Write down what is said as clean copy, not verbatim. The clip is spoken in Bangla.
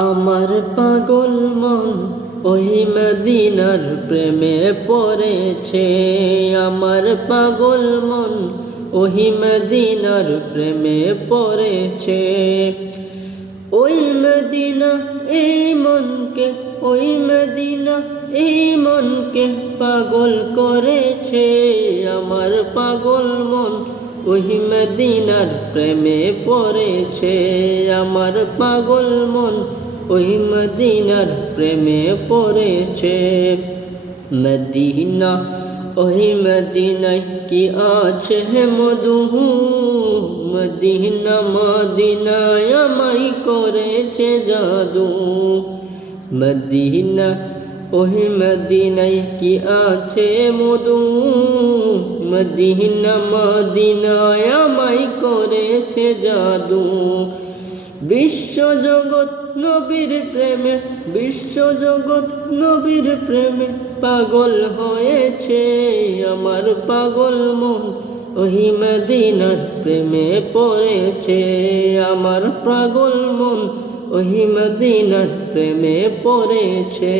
আমার পাগল মন ওই মদিনার প্রেমে পড়েছে। আমার পাগল মন ওই মদিনার প্রেমে পড়েছে। ওই মদিনা এই মনকে, ওই মদিনা এই মনকে পাগল করেছে। আমার পাগল মন ওই মদিনার প্রেমে পড়েছে। আমার পাগল মন ওই মদিনার প্রেমে পড়েছে। মদিনা ওই মদিনায় কি আছে মধু, মদিনা মদিনায় আমায় করেছে জাদু। মদিনা ওই মদিনায় কি আছে মধু, মদিনা মদিনায় আমায় করেছে জাদু। বিশ্বজগৎ নবীর প্রেমে, বিশ্বজগৎ নবীর প্রেমে পাগল হয়েছে। আমার পাগল মন ওই মদিনার প্রেমে পড়েছে। আমার পাগল মন ওই মদিনার প্রেমে পড়েছে।